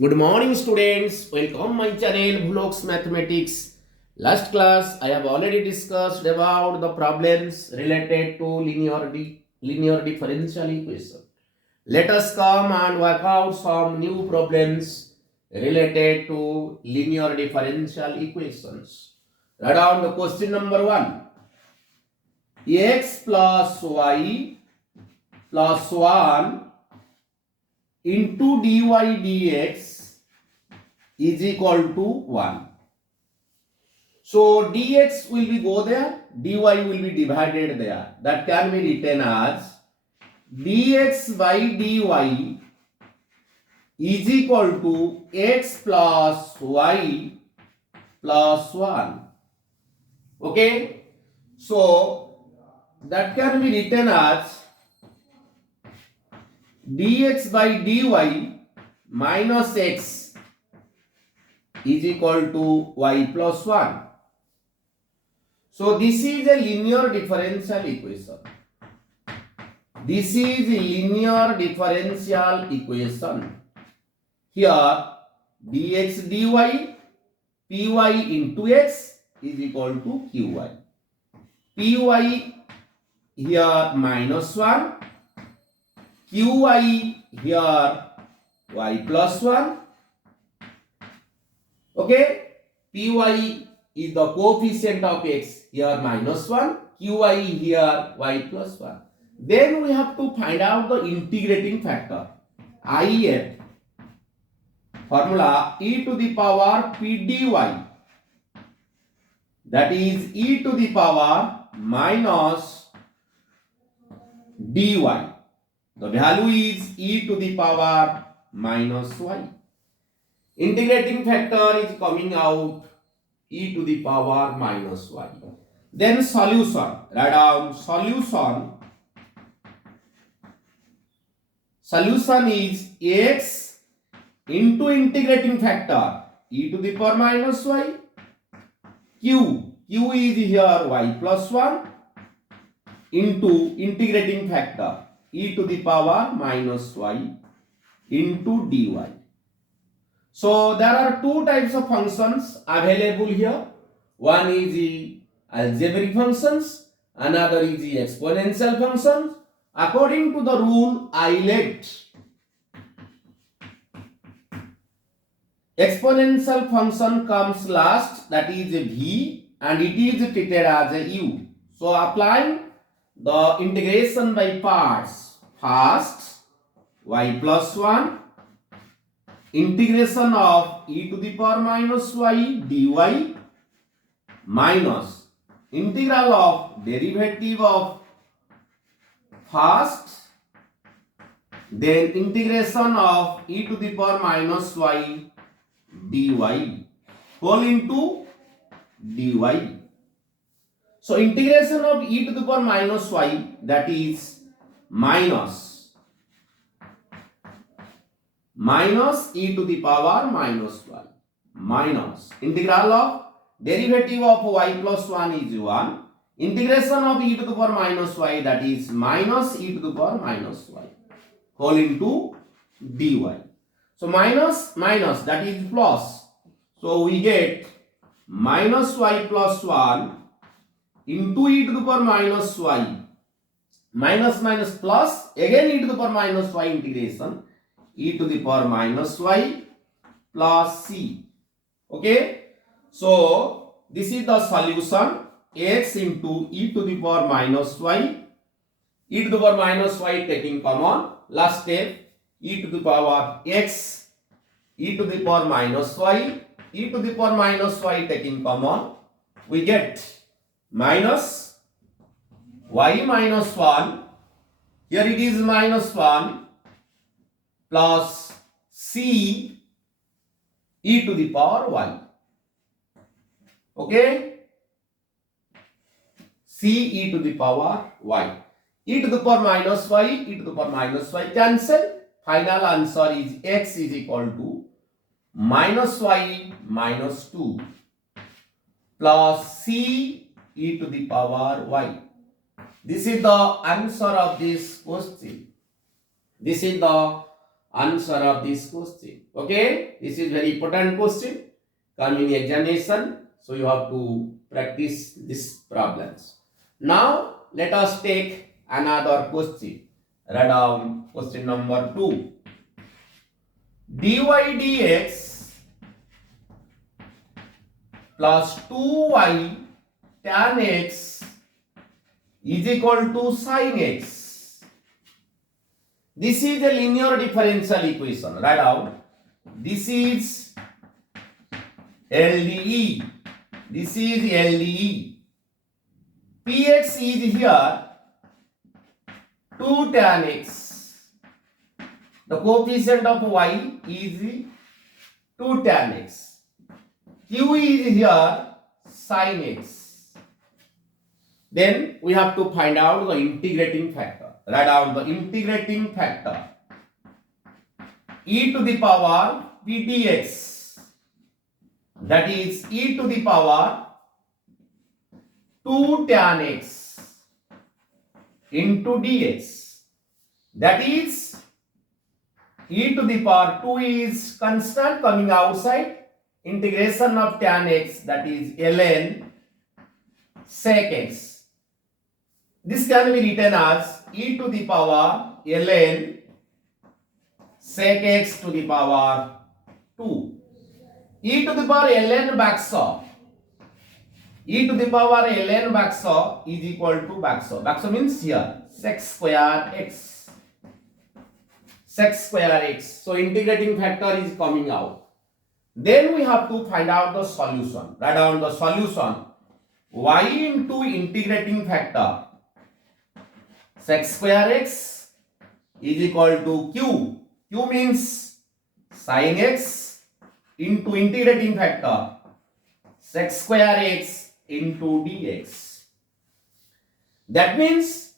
Good morning, students. Welcome my channel Bhuloks Mathematics. Last class I have already discussed about the problems related to linear differential equation. Let us come and work out some new problems related to linear differential equations. Write down the question number 1. X plus y plus 1 into dy dx is equal to 1. So dx will be go there, dy will be divided there. That can be written as dx by dy is equal to x plus y plus 1. Okay. So that can be written as dx by dy minus x is equal to y plus 1. So this is a linear differential equation. This is a linear differential equation. Here dx dy py into x is equal to qy. Py here minus 1, qy here y plus 1. Okay, py is the coefficient of x, here minus 1, qy here y plus 1. Then we have to find out the integrating factor. IF formula e to the power p dy, that is e to the power minus dy. The value is e to the power minus y. Integrating factor is coming out e to the power minus y. Then solution. Write down solution. Solution is x into integrating factor e to the power minus y. Q is here y plus 1 into integrating factor e to the power minus y into dy. So there are two types of functions available here. One is the algebraic functions, another is the exponential functions. According to the rule, I let exponential function comes last, that is a v, and it is treated as a u. So applying the integration by parts. First, y plus 1 integration of e to the power minus y dy minus integral of derivative of first, then integration of e to the power minus y dy whole into dy. So integration of e to the power minus y, that is minus e to the power minus y minus integral of derivative of y plus 1 is 1, integration of e to the power minus y, that is minus e to the power minus y whole into dy. So minus that is plus, so we get minus y plus 1 into e to the power minus y, minus plus, again e to the power minus y integration e to the power minus y plus c. Okay, so this is the solution, x into e to the power minus y, e to the power minus y taking common, last step e to the power x, e to the power minus y, e to the power minus y taking common, we get minus y minus 1, here it is minus 1, plus c e to the power y. Okay, c e to the power y, e to the power minus y, e to the power minus y cancel. Final answer is x is equal to minus y minus 2 plus c e to the power y. This is the answer of this question. This is the answer of this question. Okay, this is very important question coming examination, so you have to practice these problems. Now let us take another question. Write down question number 2. dy dx plus 2y tan x is equal to sin x. This is a linear differential equation. Write down. This is LDE. This is LDE. Px is here 2 tan x. The coefficient of y is 2 tan x. Q is here sin x. Then we have to find out the integrating factor. Write down the integrating factor. E to the power p dx, that is e to the power 2 tan x into dx, that is e to the power 2 is constant coming outside, integration of tan x, that is ln sec x. This can be written as e to the power ln sec x to the power 2. E to the power ln backs off. E to the power ln backs off is equal to backs off. Backs off means here sec square x. Sec square x. So integrating factor is coming out. Then we have to find out the solution. Write down the solution. Y into integrating factor sec square x is equal to q. Q means sin x into integrating factor sec square x into dx. That means,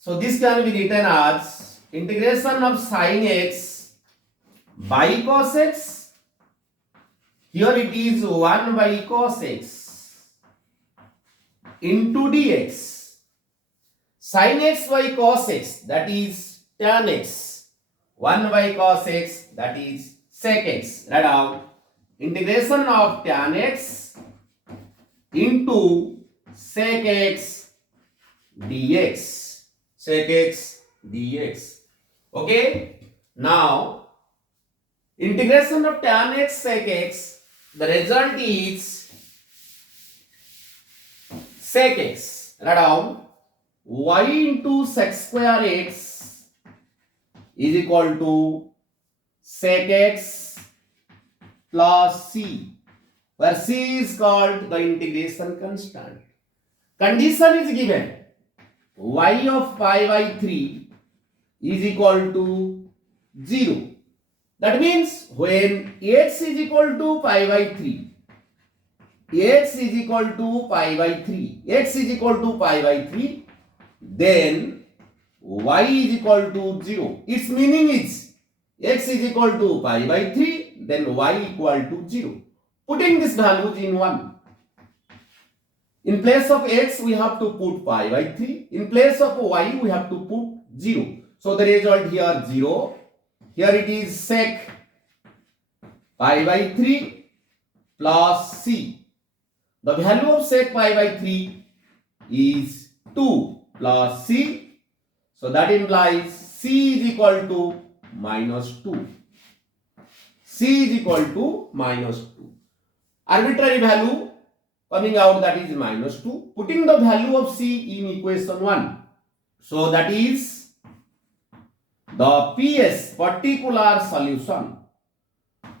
so this can be written as integration of sin x by cos x. Here it is 1 by cos x into dx. Sin x by cos x, that is tan x. 1 by cos x, that is sec x. Write down integration of tan x into sec x dx. Sec x dx. Okay. Now integration of tan x sec x, the result is sec x. Write down y into sec square x is equal to sec x plus c, where c is called the integration constant. Condition is given y of pi by 3 is equal to 0. That means when x is equal to pi by 3, x is equal to pi by 3, x is equal to pi by 3, then y is equal to 0. Its meaning is x is equal to pi by 3, then y equal to 0. Putting these values in 1. In place of x we have to put pi by 3. In place of y we have to put 0. So the result here 0. Here it is sec pi by 3 plus c. The value of sec pi by 3 is 2 plus c. So that implies c is equal to minus 2. C is equal to minus 2. Arbitrary value coming out, that is minus 2. Putting the value of c in equation 1. So that is the PS particular solution.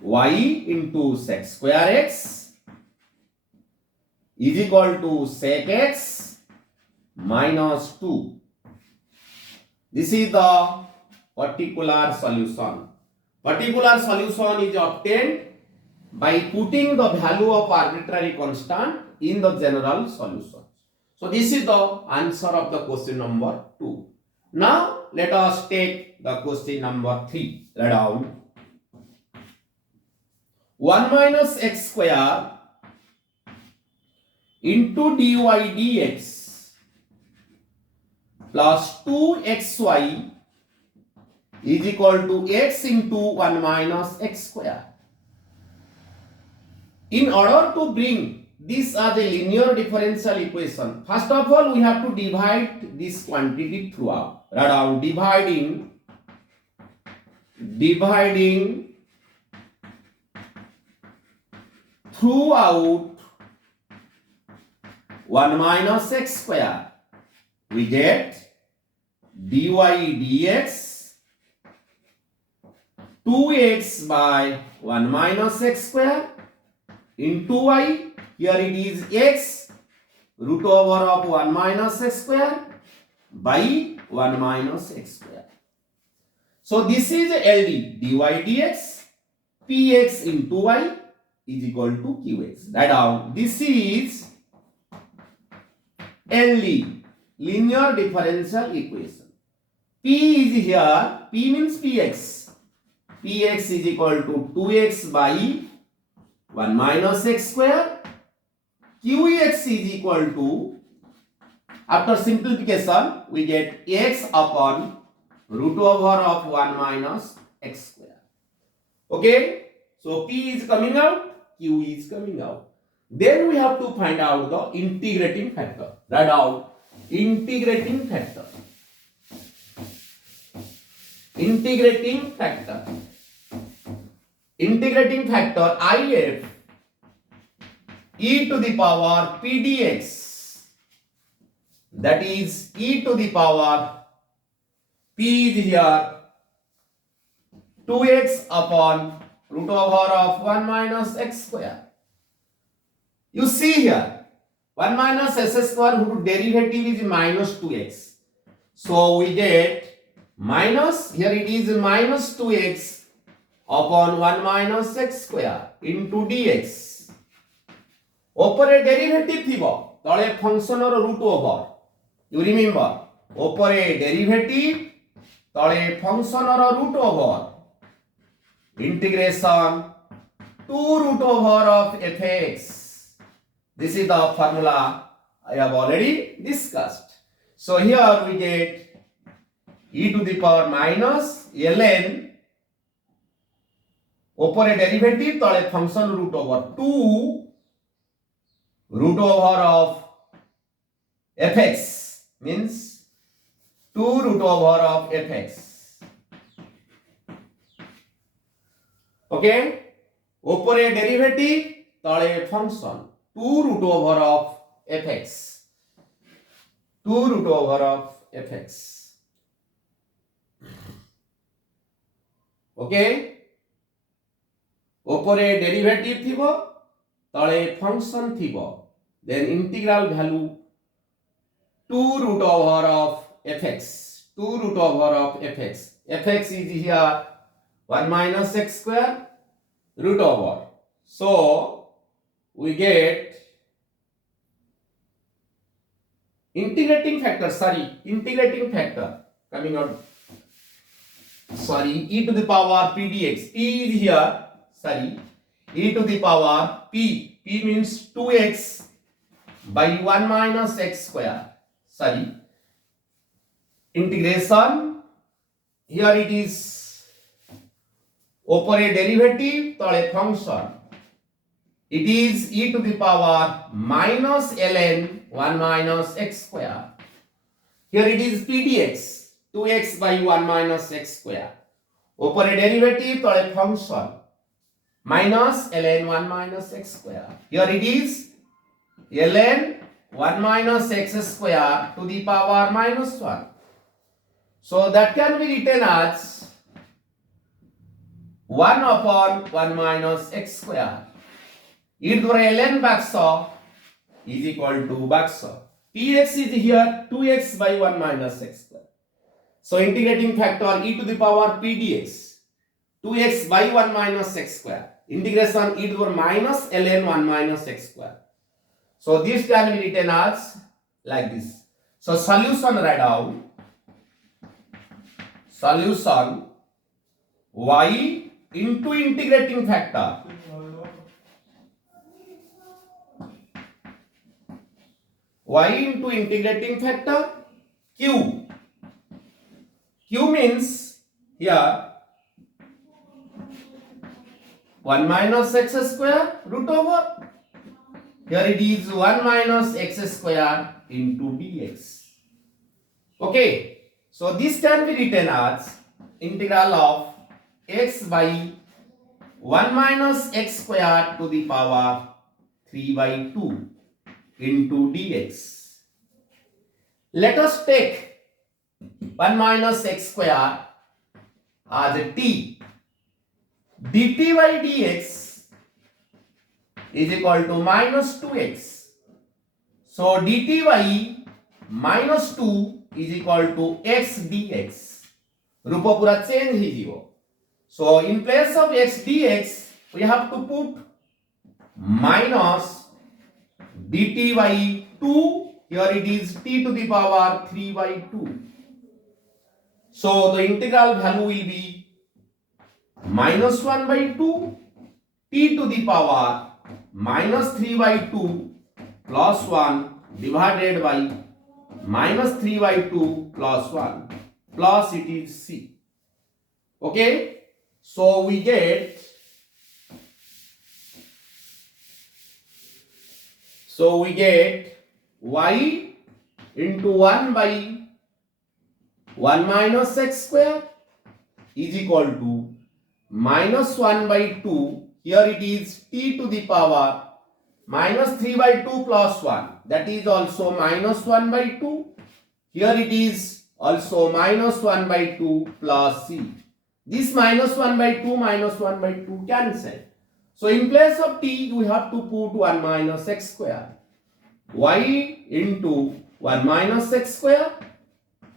Y into sec square x is equal to sec x minus 2. This is the particular solution. Particular solution is obtained by putting the value of arbitrary constant in the general solution. So this is the answer of the question number 2. Now let us take the question number 3. Write down 1 minus x square into dy dx plus 2xy is equal to x into 1 minus x square. In order to bring this as a linear differential equation, first of all we have to divide this quantity throughout. Write down dividing throughout 1 minus x square. We get dy dx 2x by 1 minus x square into y. Here it is x root over of 1 minus x square by 1 minus x square. So this is LD dy dx px into y is equal to qx. Write down this is LD linear differential equation. P is here, P means px. Px is equal to 2x by 1 minus x square. Qx is equal to, after simplification, we get x upon root over of 1 minus x square. Okay? So P is coming out, Q is coming out. Then we have to find out the integrating factor. Write down integrating factor. Integrating factor. Integrating factor IF e to the power p dx, that is e to the power p is here 2x upon root over of 1 minus x square. You see here 1 minus s square whose derivative is minus 2x. So we get minus, here it is minus 2x upon 1 minus x square into dx. Opere derivative thibo, tale function or root over. You remember, opere derivative, tale function or root over. Integration 2 root over of fx. This is the formula I have already discussed. So here we get e to the power minus ln, opere derivative, tale function root over 2 root over of fx means 2 root over of fx. Okay? Opere derivative, tale function 2 root over of fx. 2 root over of fx. Okay? Opere derivative thibo, tale function thibo. Then integral value 2 root over of fx. 2 root over of fx. Fx is here 1 minus x square root over. So we get integrating factor coming out. E to the power p dx. P is here, e to the power p. P means 2x by 1 minus x square. Integration, here it is opere derivative, tale function. It is e to the power minus ln 1 minus x square. Here it is p dx, 2x by 1 minus x square. Opere derivative, tale function minus ln 1 minus x square. Here it is ln 1 minus x square to the power minus 1. So that can be written as 1 upon 1 minus x square. E to the ln baksa is equal to baksa. Px is here 2x by 1 minus x square. So integrating factor e to the power p dx 2x by 1 minus x square. Integration e to the power minus ln 1 minus x square. So this can be written as like this. So solution, write down solution y into integrating factor y into integrating factor q. Q means here 1 minus x square root over. Here it is 1 minus x square into dx. Okay. So this can be written as integral of x by 1 minus x square to the power 3 by 2 into dx. Let us take 1 minus x square as a t. dt by dx is equal to minus 2x. So dt by minus 2 is equal to x dx. रूप पूरा change ही जीवो. So in place of x dx we have to put minus dt by 2. Here it is t to the power 3 by 2. So the integral value will be minus 1 by 2 t to the power minus 3 by 2 plus 1 divided by minus 3 by 2 plus 1 plus it is c. Okay. So we get y into 1 by 1 minus x square is equal to minus 1 by 2. Here it is t to the power minus 3 by 2 plus 1. That is also minus 1 by 2. Here it is also minus 1 by 2 plus c. This minus 1 by 2 cancel. So in place of t we have to put 1 minus x square. Y into 1 minus x square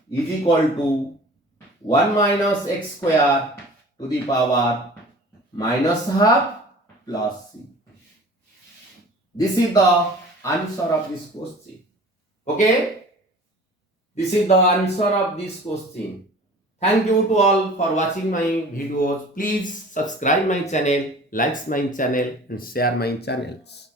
is equal to 1 minus x square to the power minus half plus c. This is the answer of this question. Okay? This is the answer of this question. Thank you to all for watching my videos. Please subscribe my channel, like my channel and share my channels.